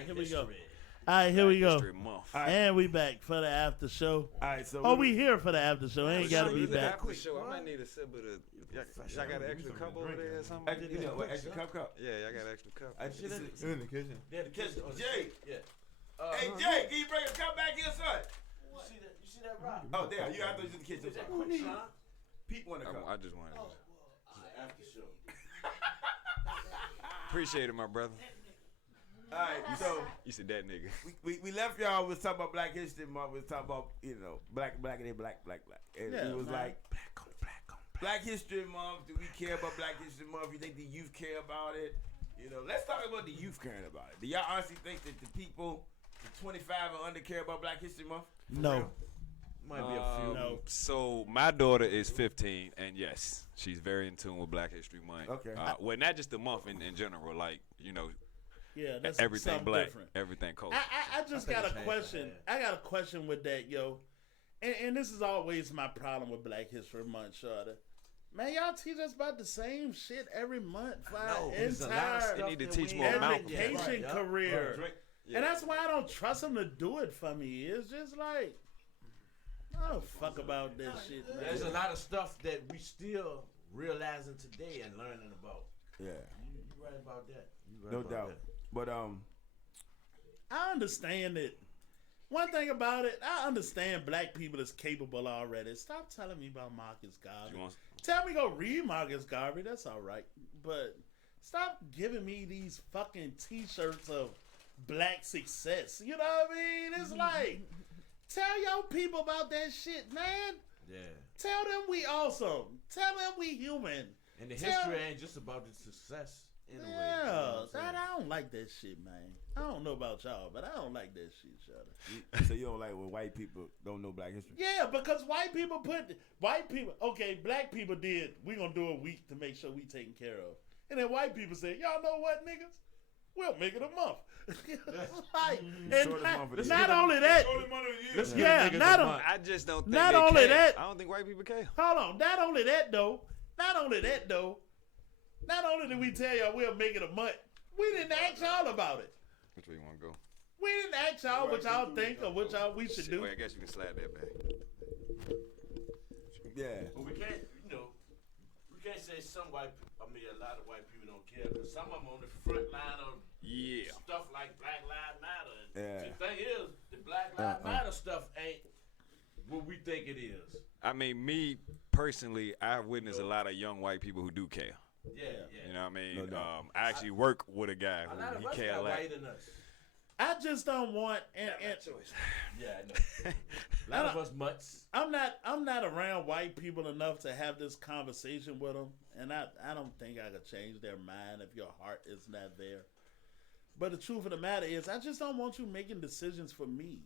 right, here we go. history. All right, here we go. History Month. And we back for the after show. All right, so Oh, we here for the after show. Ain't got to be back. After show, I might need a sip of the. Y'all got an extra cup over there or something? Extra cup. Yeah, y'all got an extra cup. It's in the kitchen. Yeah, the kitchen. Jay. Yeah. Hey, Jay, can you bring a cup back here, son? You see that rock? Oh, there. You have to use the kitchen. Sean? Pete want a cup. I just wanted to. After show. Appreciate it, my brother. All right, so You said that nigga. we left y'all. We was talking about Black History Month. We was talking about black and then black. And Yeah, it was man. like Black History Month. Do we care about Black History Month? You think the youth care about it? Let's talk about the youth caring about it. Do y'all honestly think that the people, the 25 and under, care about Black History Month? No. Might be a few. No. So my daughter is 15, and yes, she's very in tune with Black History Month. Okay. Well, not just the month in general, like Yeah, that's everything something black, different. everything culture. I just got a question. I got a question with that, yo. And this is always my problem with Black History Month, Shawty. Man, y'all teach us about the same shit every month for our there's a lot of entire stuff They need to that teach we more ain't- Malcolm. education Yeah, career. Drink. And that's why I don't trust them to do it for me. It's just like, I don't fuck about this shit, man. There's a lot of stuff that we still realizing today and learning about. Yeah, You right about that. You right no about doubt. that. But I understand it. One thing about it, I understand black people is capable already. Stop telling me about Marcus Garvey. You want- Tell me go read Marcus Garvey. That's all right. But stop giving me these fucking T-shirts of black success. You know what I mean? It's like, tell your people about that shit, man. Yeah. Tell them we awesome. Tell them we human. And the Tell- history ain't just about the success anyway. you know Yeah, what I'm saying? I don't like that shit, man. I don't know about y'all, but I don't like that shit, Shudder. so you don't like when white people don't know Black history? Yeah, because white people okay, black people did, we gonna do a week to make sure we taken care of. And then white people say, y'all know what, niggas? We'll make it a month. Like, and Shortest month of the not year. only that, Let's give yeah, niggas not a on, month. I just don't think Not they only care. that- I don't think white people care. hold on, not only that though, not only did we tell y'all we'll make it a month, we didn't ask y'all about it. Which way you want to go? We didn't ask y'all what y'all think or what y'all we should do. Well, I guess you can slide that back. Yeah. But we can't, we can't say some white people, a lot of white people don't care, because some of them on the front line of Yeah. stuff like Black Lives Matter. And Yeah. the thing is, the Black Lives Matter stuff ain't what we think it is. I mean, me personally, I've witnessed a lot of young white people who do care. Yeah. You know what I mean? No doubt. I actually work with a guy A lot who of he us care a got lot. white in us. I just don't want and Yeah, I know. A lot of us mutts. I'm not around white people enough to have this conversation with them, and I don't think I could change their mind if your heart is not there. But the truth of the matter is, I just don't want you making decisions for me.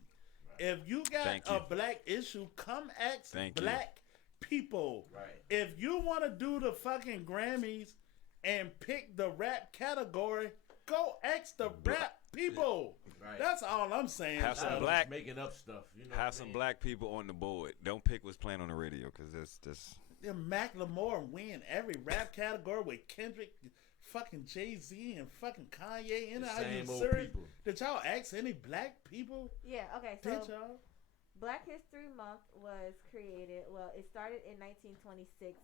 If you got Thank a you. black issue, come ask Thank you. black people. Right. If you want to do the fucking Grammys and pick the rap category, go ask the rap people. Right. That's all I'm saying. Have some son. black- Making up stuff. You know Have what I some mean? black people on the board. Don't pick what's playing on the radio because that's just. Them Macklemore win every rap category with Kendrick, fucking Jay-Z, and fucking Kanye in The it. Are you same old serious? people. Did y'all ask any black people? Yeah, okay, Did so y'all? Black History Month was created, well, it started in 1926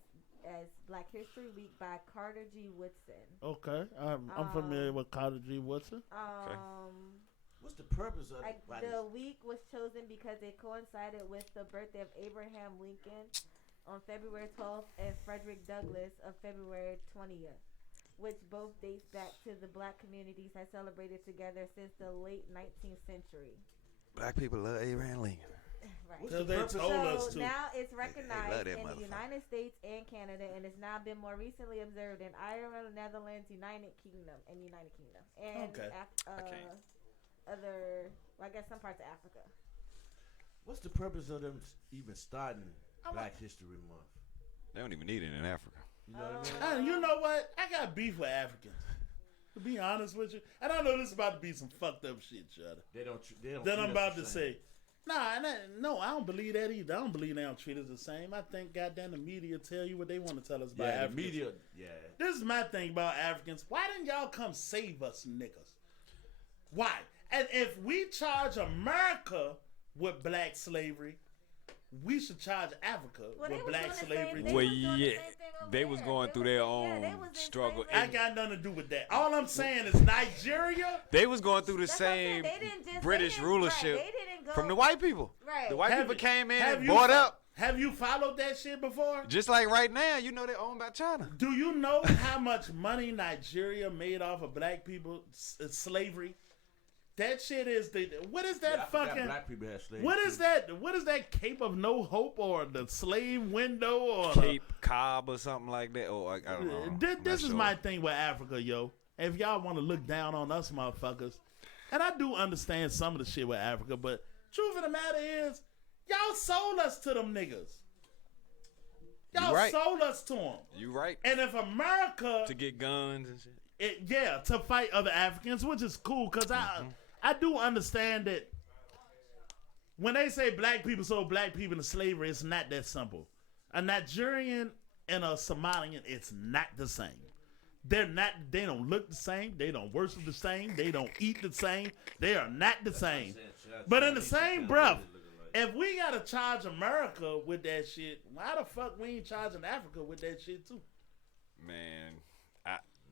as Black History Week by Carter G. Woodson. Okay, I'm familiar with Carter G. Woodson. What's the purpose of Like, why the week was chosen because it coincided with the birthday of Abraham Lincoln on February 12th and Frederick Douglass of February 20th, which both dates back to the black communities had celebrated together since the late 19th century. Black people love Abraham Lincoln. Right. What's Because the they purpose? told us So to. now it's love recognized that in the motherfucker. United States and Canada, and it's now been more recently observed in Ireland, Netherlands, United Kingdom, and Okay. can't. Other, well, I guess some parts of Africa. What's the purpose of them even starting I'm Black History Month? They don't even need it in Africa. You know what I mean? And you know what? I got beef with Africans. To be honest with you, and I know this is about to be some fucked up shit, Shudder. They don't. They don't. That treat I'm us about the to same. say. No, I don't believe that either. I don't believe they don't treat us the same. I think goddamn the media tell you what they want to tell us about Yeah, the Africans. media. Yeah. This is my thing about Africans. Why didn't y'all come save us, niggas? Why? And if we charge America with black slavery, we should charge Africa Well, they with was black doing the same slavery. thing. Well, was doing the yeah, same thing over they was there. going They through was- their yeah, own they was struggle. enslaving- I got nothing to do with that. All I'm saying is Nigeria. They was going through the That's what I'm saying. same They didn't just- British they didn't- rulership right, they didn't go- from the white people. Right. The white Have people you- came in have and you bought fo- up. Have you followed that shit before? Just like right now, you know they're owned by China. Do you know how much money Nigeria made off of black people slavery? That shit is the what is that I forgot fucking black people had slaves. what is too. that? What is that Cape of No Hope or the slave window or the- Cape Cobb or something like that. Oh, I don't know. I'm This not is sure. my thing with Africa, yo. If y'all want to look down on us motherfuckers, and I do understand some of the shit with Africa, but truth of the matter is, y'all sold us to them niggas. Y'all You right. sold us to them. You right. And if America, To get guns and shit. to fight other Africans, which is cool, because I do understand that when they say black people sold black people into slavery, it's not that simple. A Nigerian and a Somalian, it's not the same. They don't look the same, they don't worship the same, they don't eat the same, they are not the same. But in the same breath, if we gotta charge America with that shit, why the fuck we ain't charging Africa with that shit too? Man,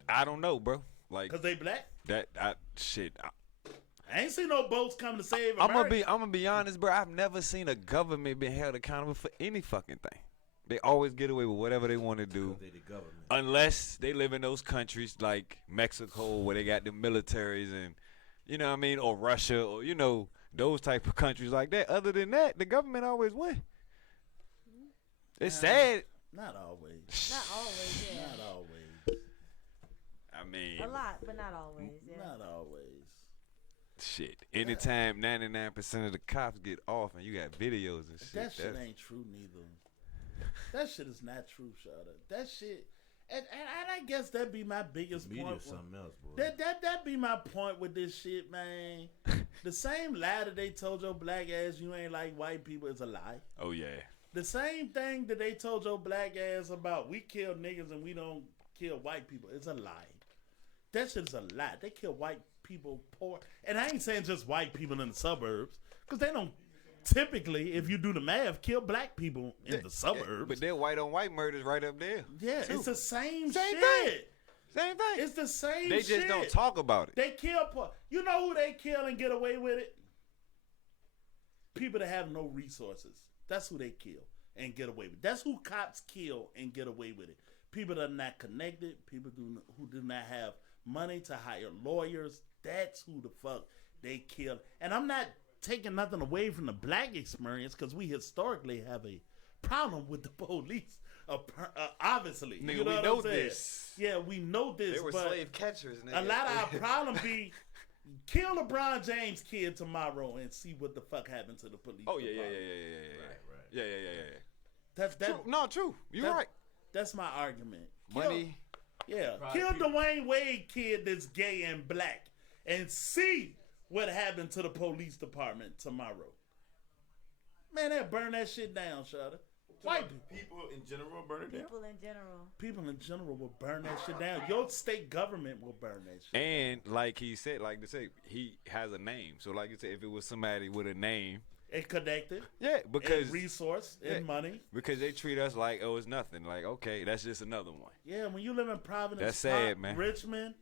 I don't know, bro. Like Cause they black? shit. I ain't seen no boats coming to save America. I'm gonna be honest, bro. I've never seen a government being held accountable for any fucking thing. They always get away with whatever they want to do, They the government. unless they live in those countries like Mexico where they got the militaries and you know what I mean, or Russia, or you know those type of countries like that. Other than that, the government always win. It's sad. Not always. Not always, yeah. Not always. I mean, A lot, but not always. Yeah. Not always. shit. Anytime 99% of the cops get off and you got videos and shit. That shit that's- ain't true neither. That shit is not true, Shada. That shit, and I guess that be my biggest Media point. something else, boy. That be my point with this shit, man. The same lie that they told your black ass you ain't like white people is a lie. Oh yeah. The same thing that they told your black ass about we kill niggas and we don't kill white people is a lie. That shit is a lie. They kill white people poor. And I ain't saying just white people in the suburbs, because they don't typically, if you do the math, kill black people in the suburbs. But they're white on white murders right up there. Yeah, it's the same Same shit. thing. Same thing. It's the same They shit. just don't talk about it. They kill poor. You know who they kill and get away with it? People that have no resources. That's who they kill and get away with it. That's who cops kill and get away with it. People that are not connected, people who do not have money to hire lawyers. That's who the fuck they kill. And I'm not taking nothing away from the black experience, because we historically have a problem with the police. Obviously, Nigga, you know we what know I'm saying? this. Yeah, we know this. They were but slave catchers. a lot of our problem be kill LeBron James kid tomorrow and see what the fuck happened to the police. Oh yeah, yeah, yeah, department. yeah, yeah, yeah, yeah, yeah, yeah, That's yeah. that. True. No, true. You're that- right. That's my argument. Kill- Money. Yeah, Probably kill people- Dwayne Wade kid that's gay and black, and see what happened to the police department tomorrow. Man, they'll burn that shit down, Shada. White People in general burn it down. People in general. people in general will burn that shit down. Your state government will burn that shit. And like he said, like they say, he has a name. So like you said, if it was somebody with a name, And connected, yeah, because and resource, yeah. and money. because they treat us like oh it's nothing. Like okay, that's just another one. Yeah, when you live in Providence, That's sad, man. Richmond,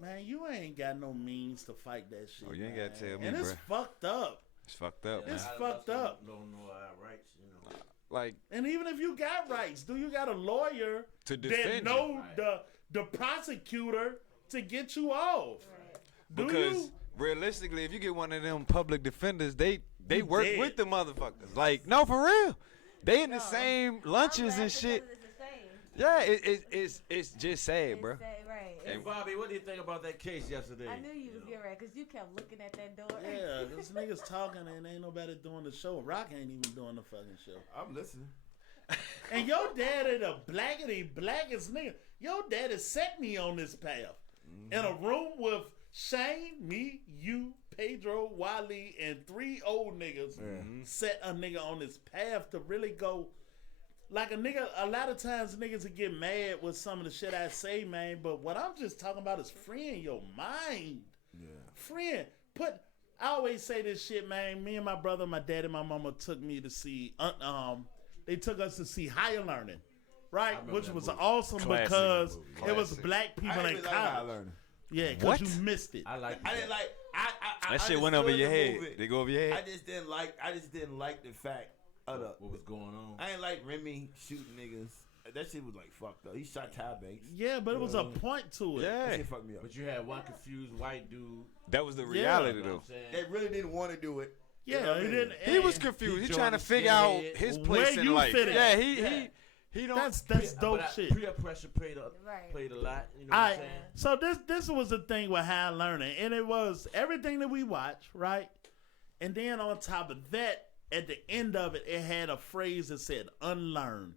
man, you ain't got no means to fight that shit. Oh, you ain't man. gotta tell me, and it's bruh. fucked up. It's fucked up, It's man. fucked up. Don't know our rights, you know. Like And even if you got rights, do you got a lawyer to that defend know you. the prosecutor to get you off? Right. Do Because you? realistically, if you get one of them public defenders, they You work dead. with the motherfuckers. Like no, for real. They in the No. same I'm lunches glad and because shit. It's the same. Yeah, it's just sad, It's bro. that- right. Hey, And- Bobby, what do you think about that case yesterday? I knew you was getting right because you kept looking at that door. Yeah, this niggas talking and ain't nobody doing the show. Rock ain't even doing the fucking show. I'm listening. And your daddy the blackest nigga. Your daddy set me on this path. In a room with Shane, me, you, Pedro, Wally, and 3 old niggas. Set a nigga on this path to really go. Like a nigga, a lot of times niggas will get mad with some of the shit I say, man. But what I'm just talking about is freeing your mind. Yeah. Friend, I always say this shit, man. Me and my brother, my dad, and my mama took me to see. They took us to see Higher Learning, right? remember Which that was movie. awesome Classic because movie. it was Classic. black people I in didn't really like Higher college. Learning. Yeah, What? because you missed it. I like. I didn't like. That shit went over your head. They go over your I head. just didn't like. I just didn't like the fact of the. what was going on. I ain't like Remy shooting niggas. That shit was like fucked up. He shot Ty Banks. Yeah, but it was a point to it. That Yeah. shit fucked me up. But you had one confused white dude. That was the Yeah. reality, You know though. what I'm saying? They really didn't want to do it. Yeah, You know what I he mean? didn't. He was and confused. He He trying to joined figure the out skinhead. his Where place in you life. fit in. Yeah, Yeah. he don't. That's dope But shit. Peer pressure played a Right. lot. You know what All I'm right, saying? so this was the thing with Higher Learning, and it was everything that we watched, right? And then on top of that, at the end of it, it had a phrase that said "unlearn."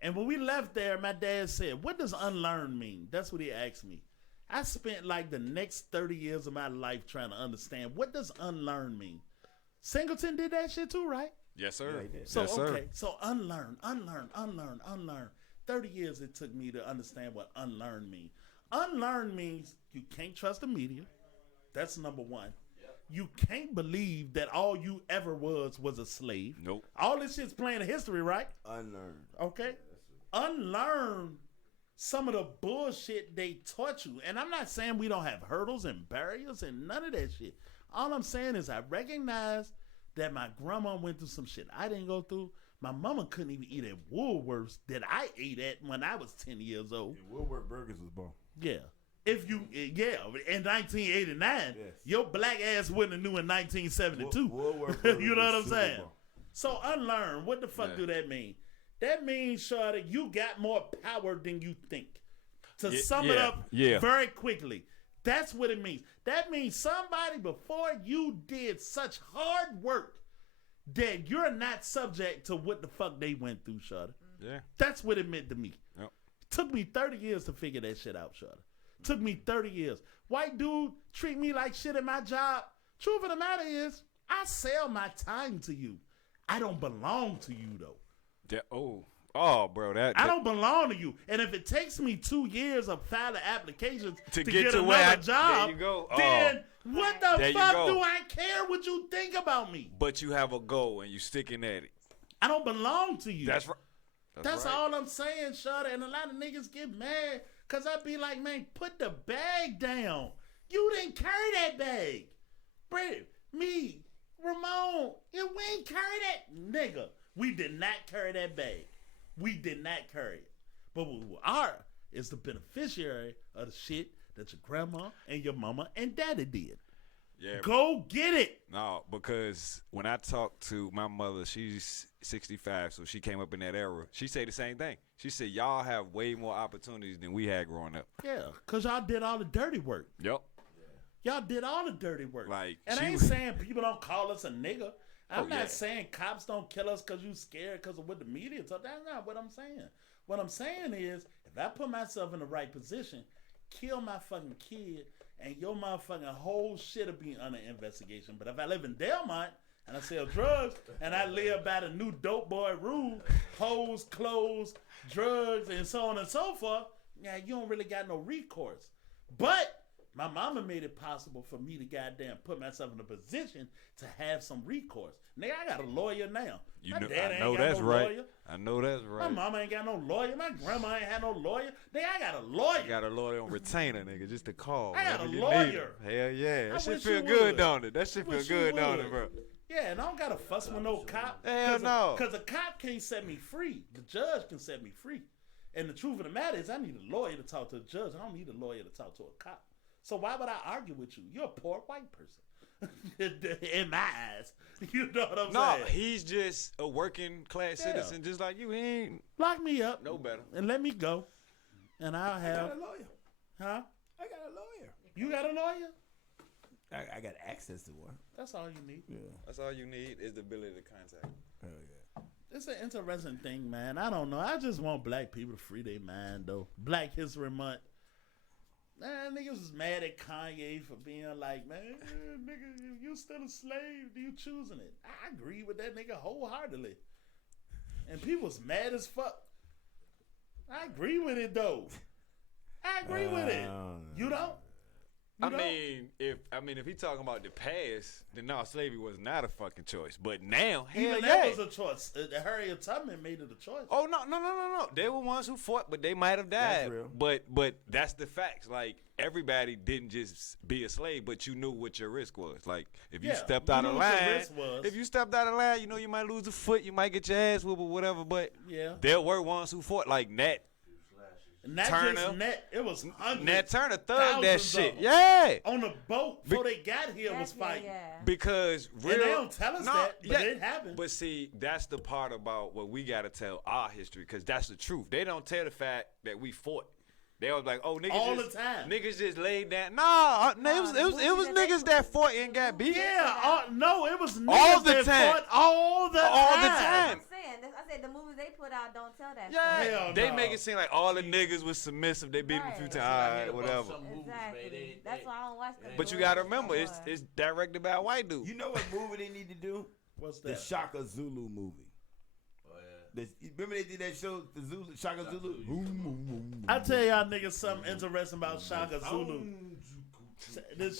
And when we left there, my dad said, "What does unlearn mean?" That's what he asked me. I spent like the next 30 years of my life trying to understand what does unlearn mean. Singleton did that shit too, right? Yes, sir. Yeah, he did. So yes, sir. okay, so unlearn. 30 years it took me to understand what unlearn means. Unlearn means you can't trust the media. That's number one. You can't believe that all you ever was a slave. Nope. All this shit's playing in history, right? Unlearned. Okay. Unlearn some of the bullshit they taught you. And I'm not saying we don't have hurdles and barriers and none of that shit. All I'm saying is I recognize that my grandma went through some shit I didn't go through. My mama couldn't even eat at Woolworths that I ate at when I was 10 years old. Woodward Burgers was born. Yeah. If you, yeah, in 1989, Yes. your black ass wouldn't have knew in 1972. Woodward You know what I'm Super saying? Bowl. So unlearn, what the fuck Yeah. do that mean? That means, Shawty, you got more power than you think. To Yeah, sum it yeah, up yeah. very quickly, that's what it means. That means somebody before you did such hard work that you're not subject to what the fuck they went through, Shawty. Yeah. That's what it meant to me. Yep. Took me 30 years to figure that shit out, Shawty. Took me 30 years. White dude treat me like shit at my job. Truth of the matter is, I sell my time to you. I don't belong to you, though. Yeah. Oh, bro. I don't belong to you. And if it takes me 2 years of filing applications To to get get to another where job, there you go. then what the There you fuck go. do I care what you think about me? But you have a goal and you sticking at it. I don't belong to you. That's right. That's right. all I'm saying, Shawty. And a lot of niggas get mad because I be like, man, put the bag down. You didn't carry that bag. Brett, me, Ramon, we ain't carry that. Nigga, we did not carry that bag. We did not carry it. But what we are is the beneficiary of the shit that your grandma and your mama and daddy did. Yeah. Go get it. No, because when I talk to my mother, she's 65, so she came up in that era. She said the same thing. She said, y'all have way more opportunities than we had growing up. Yeah, because y'all did all the dirty work. Yep. Y'all did all the dirty work. Like, and I she ain't was- saying people don't call us a nigga. I'm Oh, not yeah. saying cops don't kill us because you scared because of what the media told. That's not what I'm saying. What I'm saying is, if I put myself in the right position, kill my fucking kid, and your motherfucking whole shit'll be under investigation. But if I live in Delmont and I sell drugs and I live by the new dope boy rule, hoes, clothes, drugs, and so on and so forth, yeah, you don't really got no recourse. But my mama made it possible for me to goddamn put myself in a position to have some recourse. Nigga, I got a lawyer now. You My know, dad I ain't know got that's no right. lawyer. I know that's My right. mama ain't got no lawyer. My grandma ain't had no lawyer. Nigga, I got a lawyer. You got a lawyer on retainer, nigga, just to call. I got whenever a you lawyer. need 'em. Hell yeah. I That shit wish feel you good, would. don't it? That shit feel Wish you good, don't would. it, bro? Yeah, and I don't got to fuss with no cop. Hell no. Because a cop can't set me free. The judge can set me free. And the truth of the matter is I need a lawyer to talk to a judge. I don't need a lawyer to talk to a cop. So why would I argue with you? You're a poor white person. In my eyes. You know what I'm No, saying? he's just a working class Yeah. citizen, just like you. He ain't Lock me up. no better. And let me go. And I'll I have... got a lawyer. Huh? I got a lawyer. You got a lawyer? I got access to one. That's all you need. Yeah. That's all you need is the ability to contact. Hell yeah. It's an interesting thing, man. I don't know. I just want black people to free their mind, though. Black History Month. Man, niggas was mad at Kanye for being like, man, nigga, you still a slave. You choosing it. I agree with that nigga wholeheartedly. And people was mad as fuck. I agree with it, though. I agree with it. You don't? I mean, if he talking about the past, then no, slavery was not a fucking choice. But now, hell Even yeah. that was a choice. Harriet Tubman made it a choice. Oh no. They were ones who fought, but they might have died. That's real. But that's the facts. Like everybody didn't just be a slave, but you knew what your risk was. Like if you Yeah, stepped you out knew of what your line, risk was. if you stepped out of line, you know you might lose a foot, you might get your ass whooped or whatever. But Yeah. there were ones who fought, like Nat. Not Turner. just Nat. It was hundreds. Nat Turner thugged that thousands shit. of them. Yeah. On the boat before they got here was fighting. Yeah. Because real, And they don't tell us that, but it happened. But see, that's the part about what we gotta tell our history, because that's the truth. They don't tell the fact that we fought. They was like, oh, niggas All just, the time. Niggas just laid down. Nah, it was niggas that fought and got beat. Yeah, no, it was niggas All the that time. fought all the All the time. time. I'm saying, I said the movies they put out don't tell that. Yeah, story. Hell they no. make it seem like all the niggas was submissive. They beat them a few Right. times. That's what I All hear right, about whatever. some movies, Exactly. man. They- That's why I don't watch them. But you gotta remember, it's directed by a white dude. You know what movie they need to do? What's The that? Shaka Zulu movie. Oh, yeah. Remember they did that show, the Zulu, Shaka Zulu? I tell y'all niggas something interesting about Shaka Zulu. The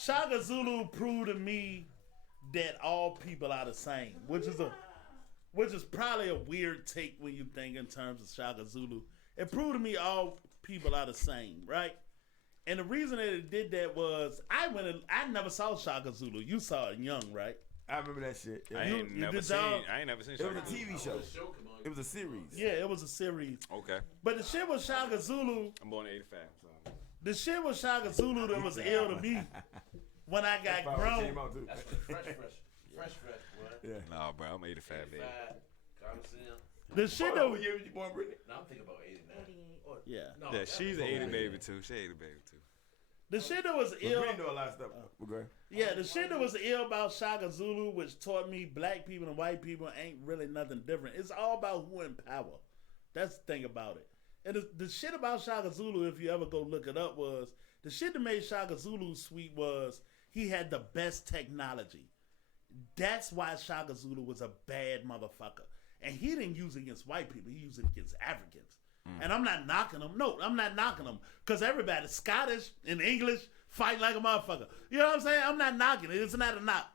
Shaka Zulu proved to me that all people are the same, which is probably a weird take when you think in terms of Shaka Zulu. It proved to me all people are the same, right? And the reason that it did that was I never saw Shaka Zulu. You saw it young, right? I remember that shit. I Yeah. ain't you never did seen. y'all- I ain't never seen. It was a Shaka Zulu. TV show. The show come on. It was a series. Yeah, it was a series. Okay, But the shit with Shaka Zulu, I'm born in '85. So. the shit with Shaka Zulu that was ill to me when I got Fire grown. came out too. That's what fresh, boy. Yeah. Nah, bro, I'm 85, baby. 85, Coliseum. The shit Hold on, that what year was you born, Brittany? No, I'm thinking about 89. 88. Or, Yeah. no, Yeah, that she's was an 80 before baby 89. too. She 80 baby too. the shit that was But ill. Brittany know a lot of stuff. Okay. Yeah, the shit that was ill about Shaka Zulu, which taught me black people and white people ain't really nothing different. It's all about who in power. That's the thing about it. And the shit about Shaka Zulu, if you ever go look it up, was the shit that made Shaka Zulu sweet was he had the best technology. That's why Shaka Zulu was a bad motherfucker. And he didn't use it against white people. He used it against Africans. And I'm not knocking him. No, I'm not knocking him. Because everybody, Scottish and English, fight like a motherfucker. You know what I'm saying? I'm not knocking it. It's not a knock.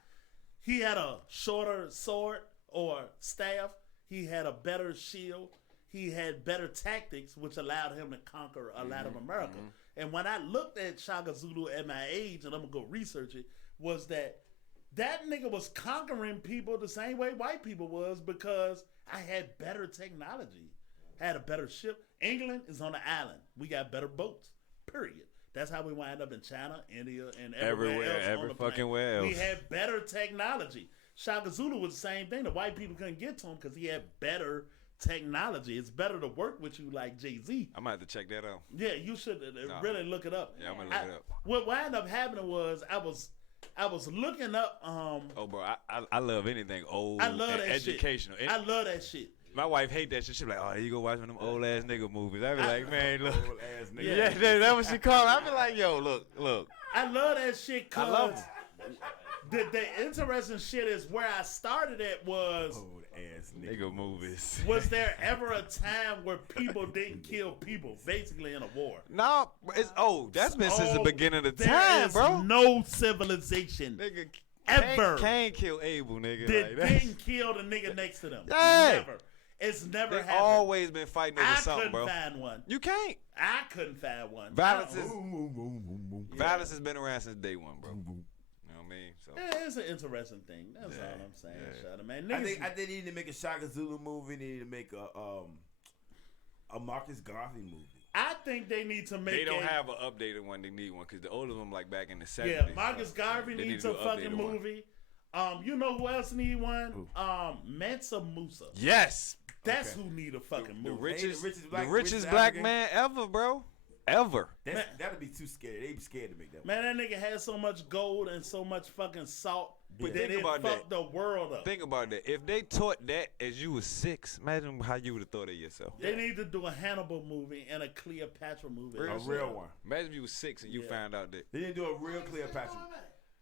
He had a shorter sword or staff. He had a better shield. He had better tactics, which allowed him to conquer a lot of America. And when I looked at Shaka Zulu at my age, and I'm going to go research it, was that nigga was conquering people the same way white people was because I had better technology. Had a better ship. England is on an island. We got better boats. Period. That's how we wind up in China, India, and everywhere else on the fucking planet. where else. We had better technology. Shaka Zulu was the same thing. The white people couldn't get to him because he had better technology. It's better to work with you like Jay-Z. I might have to check that out. Yeah, you should really look it up. Yeah, I'm gonna look it up. What wound up happening was I was looking up. Oh, bro, I love anything old I love and that educational. shit. I love that shit. My wife hate that shit. She be like, oh, you go watch one of them old ass nigga movies. I be like, man, look. Old ass nigga. Yeah, that's what she call it. I be like, yo, look. I love that shit I love because the interesting shit is where I started at was Old ass nigga. Nigga movies. was there ever a time where people didn't kill people basically in a war? No, that's been since the Oh, beginning of there time, is bro. no civilization Nigga, ever Cain kill Abel, nigga. that Like, that. didn't kill the nigga next to them. Yeah. Never. It's never They happened. always been fighting over I something, couldn't bro. find one. You can't. I couldn't find one. Violence I don't- is violence has been around since day one, bro. You know what I mean? So Yeah, it's an interesting thing. That's all I'm saying, Shada, man. Niggas, I think they need to make a Shaka Zulu movie. They need to make a Marcus Garvey movie. I think they need to make they don't a, have an updated one. They need one because the older one, like back in the 70s. Yeah, Marcus Garvey They needs need a to do an fucking updated one. movie. You know who else need one? Mansa Musa. Yes, That's who need a fucking the movie. richest black- richest richest black African? man ever, bro. Ever. That'd be too scary. They'd be scared to make that. Man, that nigga had so much gold and so much fucking salt, but But that think it about fucked that. the world up. Think about that. If they taught that as you was 6, imagine how you would have thought of yourself. They need to do a Hannibal movie and a Cleopatra movie. A real one. Imagine if you was 6 and you Yeah. found out that. They didn't do a real Cleopatra.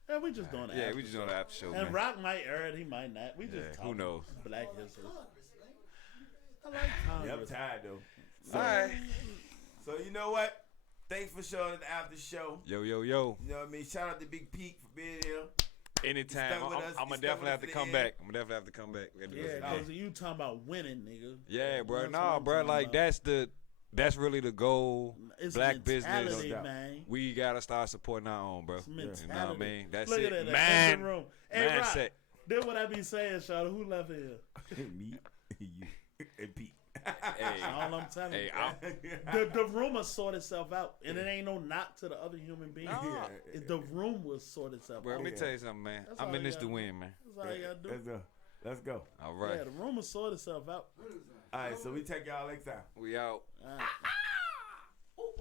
Yeah, we just doing that. Yeah, we just doing the after show, And man. Rock might air it, he might not. We just Yeah, talking who knows? Black history. I like Yeah, I'm Congress. tired though. All right. So you know what? Thanks for showing at the after show. Yo. You know what I mean? Shout out to Big Pete for being here. Anytime. Stuck with us. I'm He gonna stuck definitely with have us to to come the back. end. I'm gonna definitely have to come back. We gotta do Yeah, this. because you talking about winning, nigga. Yeah, bro. That's what Nah, I'm bro. talking Like about. that's really the goal. It's Black business. mentality, No doubt. man. We gotta start supporting our own, bro. It's You know what I mentality. mean? That's Look it. at that Man, empty room. Hey, Rock, mindset. then what I be saying, Shawty, who left here? Me, you, and Pete. Hey, All I'm telling hey, you. The room will sort itself out, and it ain't no knock to the other human being. Nah. The room will sort itself bro, out. let me tell you something, man. That's I'm all in you this to gotta win, man. That's all you gotta do. Let's go. All right. Yeah, the room will sort itself out. All right, so we take y'all next time. We out. All right.